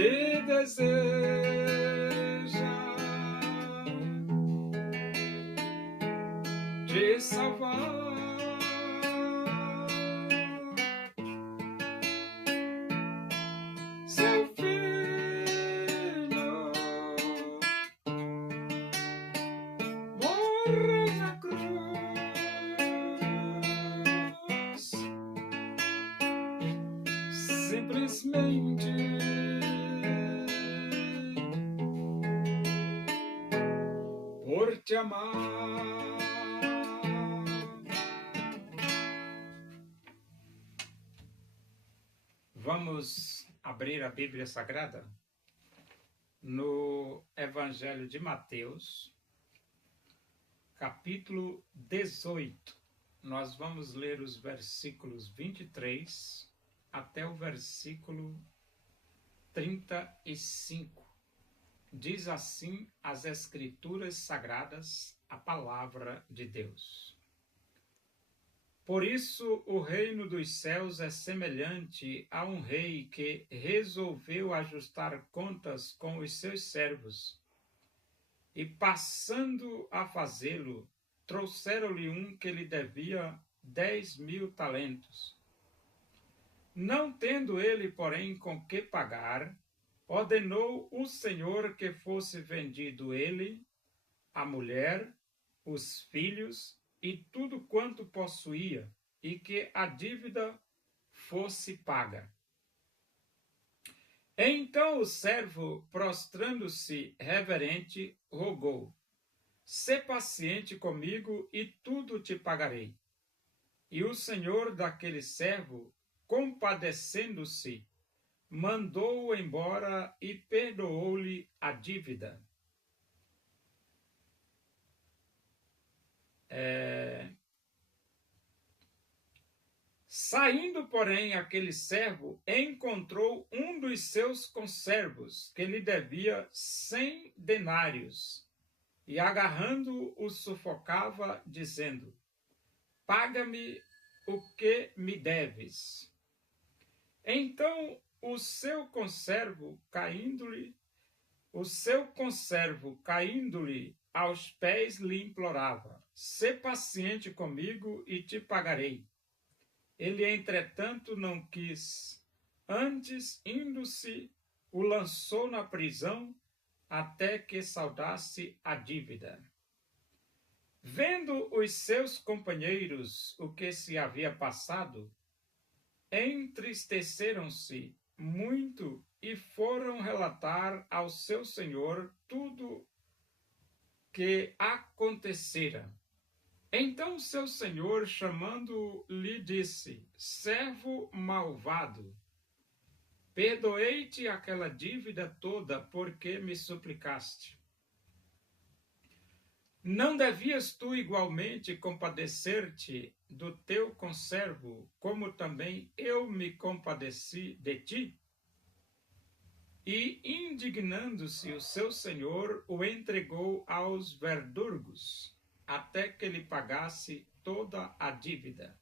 te deseja te salvar. Seu filho morre na cruz, simplesmente por te amar. Vamos abrir a Bíblia Sagrada no Evangelho de Mateus, capítulo 18. Nós vamos ler os versículos 23 até o versículo 35. Diz assim as Escrituras Sagradas, a palavra de Deus. Por isso, o reino dos céus é semelhante a um rei que resolveu ajustar contas com os seus servos. E, passando a fazê-lo, trouxeram-lhe um que lhe devia 10.000 talentos. Não tendo ele, porém, com que pagar, ordenou o Senhor que fosse vendido ele, a mulher, os filhos e tudo quanto possuía, e que a dívida fosse paga. Então o servo, prostrando-se reverente, rogou: sê paciente comigo e tudo te pagarei. E o senhor daquele servo, compadecendo-se, mandou-o embora e perdoou-lhe a dívida. Saindo, porém, aquele servo encontrou um dos seus conservos, que lhe devia 100 denários, e agarrando-o, o sufocava, dizendo: paga-me o que me deves. Então o seu conservo, caindo-lhe aos pés, lhe implorava: sê paciente comigo e te pagarei. Ele, entretanto, não quis. Antes, indo-se, o lançou na prisão até que saldasse a dívida. Vendo os seus companheiros o que se havia passado, entristeceram-se muito e foram relatar ao seu senhor tudo que acontecera. Então seu senhor, chamando-o, lhe disse: servo malvado, perdoei-te aquela dívida toda porque me suplicaste. Não devias tu igualmente compadecer-te do teu conservo, como também eu me compadeci de ti? E, indignando-se, o seu senhor o entregou aos verdugos, até que lhe pagasse toda a dívida.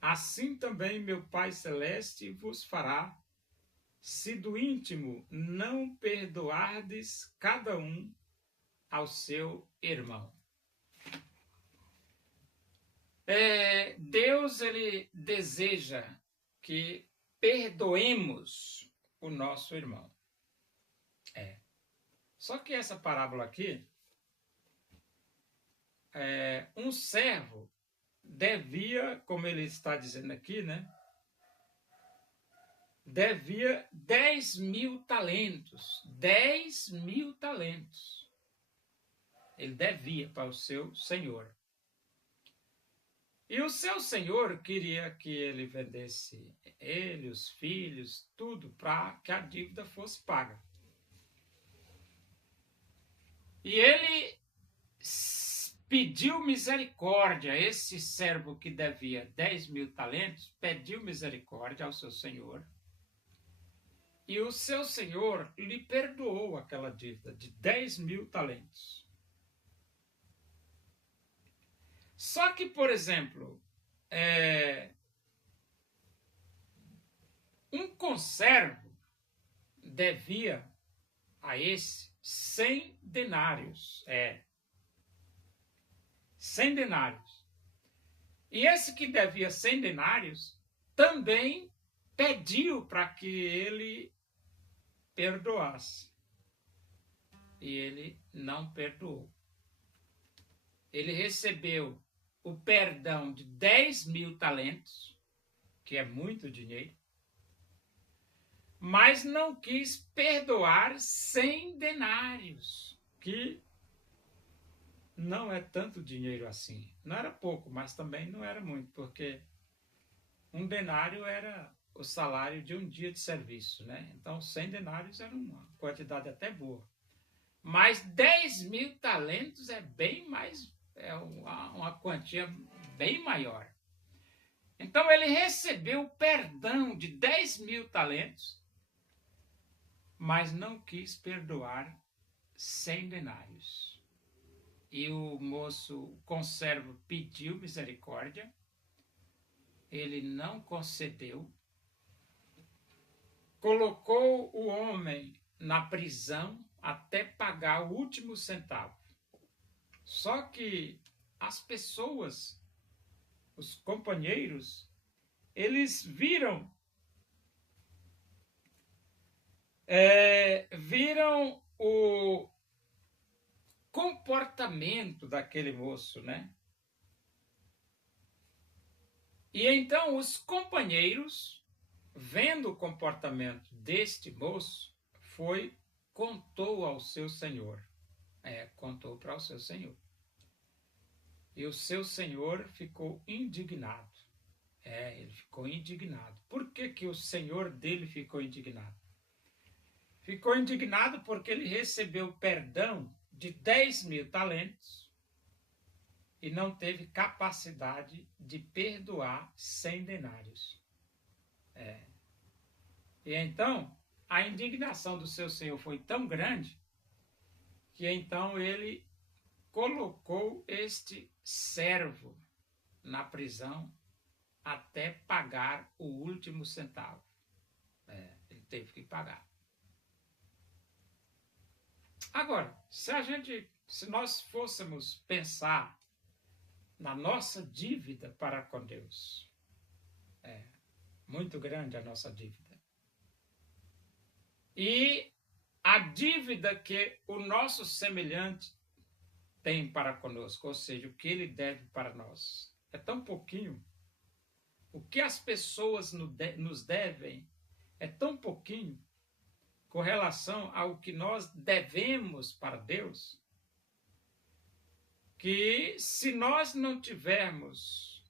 Assim também meu Pai Celeste vos fará, se do íntimo não perdoardes cada um ao seu irmão. Deus, ele deseja que perdoemos o nosso irmão. Só que essa parábola aqui, um servo devia, como ele está dizendo aqui, né? Devia 10.000 talentos. 10.000 talentos. Ele devia para o seu senhor. E o seu senhor queria que ele vendesse ele, os filhos, tudo, para que a dívida fosse paga. E ele pediu misericórdia. Esse servo que devia 10.000 talentos pediu misericórdia ao seu senhor. E o seu senhor lhe perdoou aquela dívida de 10.000 talentos. Só que, por exemplo, um conservo devia a esse 100 denários. 100 denários. E esse que devia 100 denários também pediu para que ele perdoasse. E ele não perdoou. Ele recebeu o perdão de 10.000 talentos, que é muito dinheiro, mas não quis perdoar 100 denários, que não é tanto dinheiro assim. Não era pouco, mas também não era muito, porque um denário era o salário de um dia de serviço, né? Então 100 denários era uma quantidade até boa. Mas 10.000 talentos é bem mais, é uma quantia bem maior. Então ele recebeu o perdão de 10.000 talentos, mas não quis perdoar 100 denários. E o moço, o conservo, pediu misericórdia, ele não concedeu, colocou o homem na prisão até pagar o último centavo. Só que as pessoas, os companheiros, eles viram o comportamento daquele moço, né? E então os companheiros, vendo o comportamento deste moço, contou ao seu senhor. Contou para o seu senhor. E o seu senhor ficou indignado. Ele ficou indignado. Por que o senhor dele ficou indignado? Ficou indignado porque ele recebeu perdão de 10.000 talentos e não teve capacidade de perdoar 100 denários. E então, a indignação do seu senhor foi tão grande que então ele colocou este servo na prisão até pagar o último centavo. Ele teve que pagar. Agora, se nós fôssemos pensar na nossa dívida para com Deus, muito grande a nossa dívida. E a dívida que o nosso semelhante tem para conosco, ou seja, o que ele deve para nós, é tão pouquinho. O que as pessoas nos devem é tão pouquinho com relação ao que nós devemos para Deus, que se nós não tivermos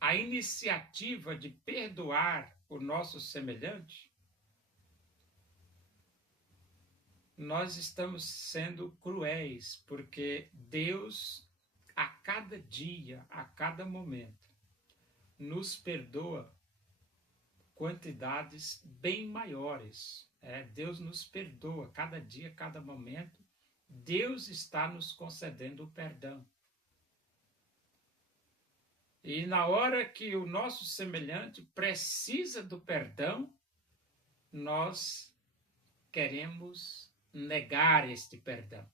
a iniciativa de perdoar o nosso semelhante, nós estamos sendo cruéis, porque Deus, a cada dia, a cada momento, nos perdoa quantidades bem maiores. Deus nos perdoa cada dia, cada momento. Deus está nos concedendo o perdão. E na hora que o nosso semelhante precisa do perdão, nós queremos negar este perdão.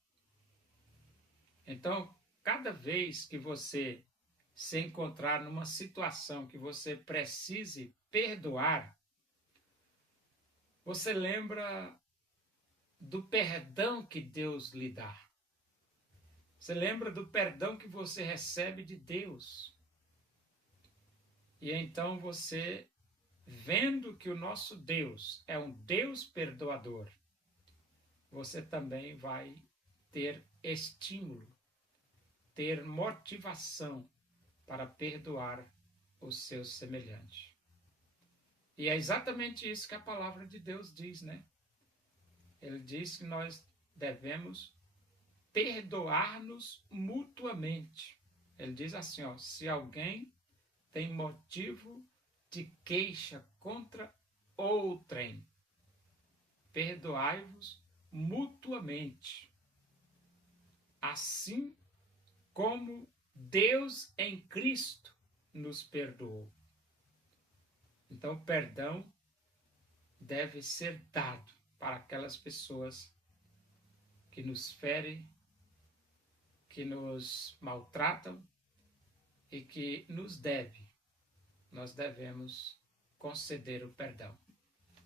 Então, cada vez que você se encontrar numa situação que você precise perdoar, você lembra do perdão que Deus lhe dá. Você lembra do perdão que você recebe de Deus. E então você, vendo que o nosso Deus é um Deus perdoador, você também vai ter estímulo, ter motivação para perdoar o seu semelhante. E é exatamente isso que a palavra de Deus diz, né? Ele diz que nós devemos perdoar-nos mutuamente. Ele diz assim, se alguém tem motivo de queixa contra outrem, perdoai-vos mutuamente, assim como Deus em Cristo nos perdoou. Então, o perdão deve ser dado, para aquelas pessoas que nos ferem, que nos maltratam e que nós devemos conceder o perdão.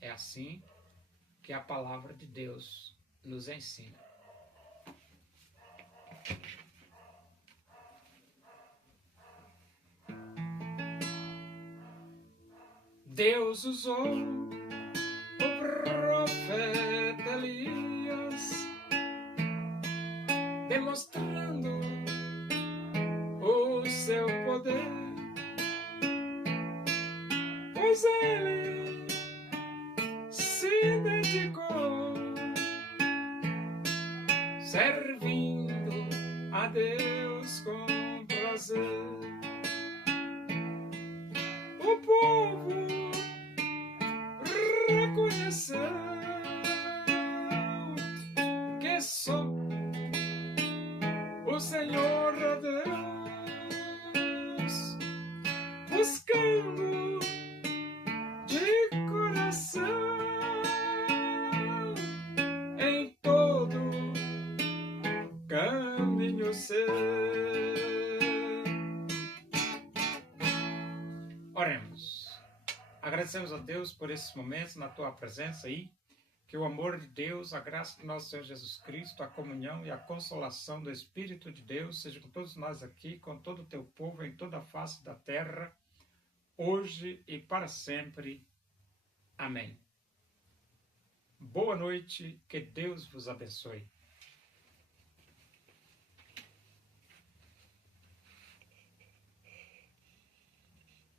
É assim que a palavra de Deus nos ensina. Deus usou o profeta Elias, demonstrando o seu poder, pois ele se dedicou servindo a Deus com prazer. O povo reconheceu que só o Senhor é Deus, buscando de coração em todo caminho seu. Oremos. Agradecemos a Deus por esses momentos na tua presença aí. Que o amor de Deus, a graça do nosso Senhor Jesus Cristo, a comunhão e a consolação do Espírito de Deus seja com todos nós aqui, com todo o teu povo em toda a face da terra, hoje e para sempre. Amém. Boa noite, que Deus vos abençoe.